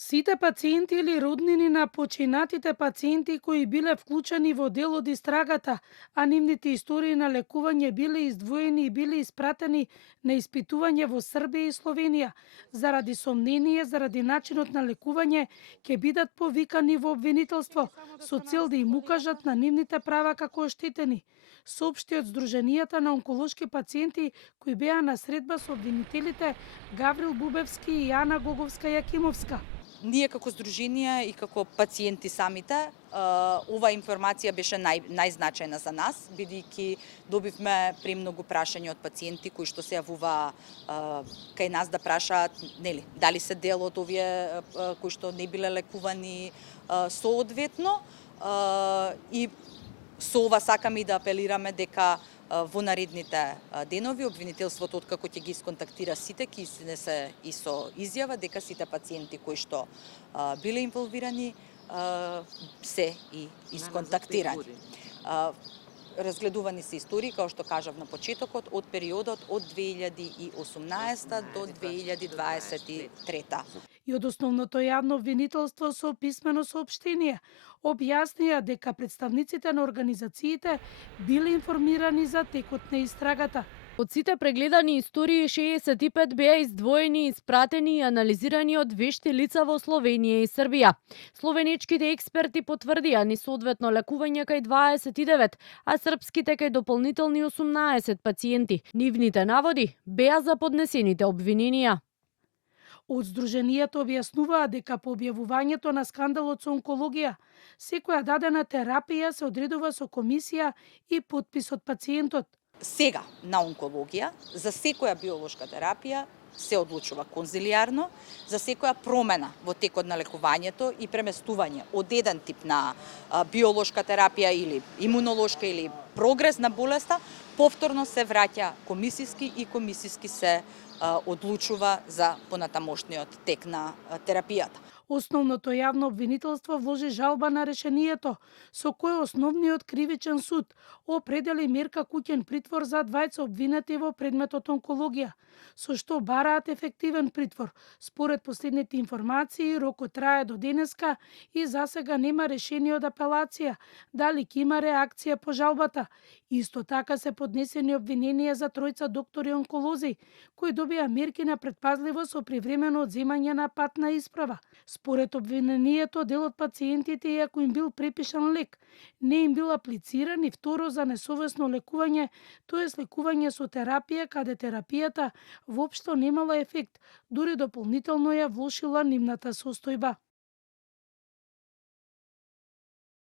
Сите пациенти или роднини на починатите пациенти кои биле вклучени во дел од истрагата, а нивните истории на лекување биле издвоени и биле испратени на испитување во Србија и Словенија, заради сомнение заради начинот на лекување, ќе бидат повикани во обвинителство со цел да им укажат на нивните права како оштетени, соопшти од Сдруженијата на онколошки пациенти кои беа на средба со обвинителите Гаврил Бубевски и Ана Гоговска-Јакимовска. Ние како здруженија и како пациенти самите, ова информација беше најзначајна за нас, бидејќи добивме премногу прашања од пациенти кои што се јавуваа кај нас да прашаат, нели, дали се дел од овие кои што не биле лекувани соодветно, и со ова сакаме и да апелираме дека во наредните денови обвинителството откако ќе ги исконтактира сите, ќе изнесе и со изјава дека сите пациенти кои што биле инволвирани се и исконтактирани. Разгледувани се истории, како што кажав на почетокот, од периодот од 2018 до 2023. И од основното јавно обвинителство со писмено соопштение објаснија дека представниците на организациите биле информирани за текот на истрагата. Од сите прегледани истории, 65 беа издвоени, испратени и анализирани од вешти лица во Словенија и Србија. Словенечките експерти потврдија несоодветно лекување кај 29, а српските кај дополнителни 18 пациенти. Нивните наводи беа за поднесените обвиненија. Од Сдруженијата објаснуваа дека по објавувањето на скандалот со онкологија, секоја дадена терапија се одредува со комисија и потпис од пациентот. Сега на онкологија, за секоја биолошка терапија се одлучува конзилијарно, за секоја промена во текот на лекувањето и преместување од еден тип на биолошка терапија или имунолошка или прогрес на болеста, повторно се враќа комисиски и комисиски се одлучува за понатамошниот тек на терапијата. Основното јавно обвинителство вложи жалба на решението, со кој основниот кривичен суд определи мерка куќен притвор за двајца обвинети во предметот онкологија, со што бараат ефективен притвор. Според последните информации, рокот трае до денеска и засега нема решение од апелација, дали ќе има реакција по жалбата. Исто така се поднесени обвиненија за тројца доктори онколози, кои добија мерки на предпазливост со привремено одземање на патна исправа. Според обвинението, дел од пациентите, иако им бил препишан лек, не им бил аплициран и второ за несовесно лекување, тоест лекување со терапија, каде терапијата воопшто немала ефект, дури дополнително ја влошила нивната состојба.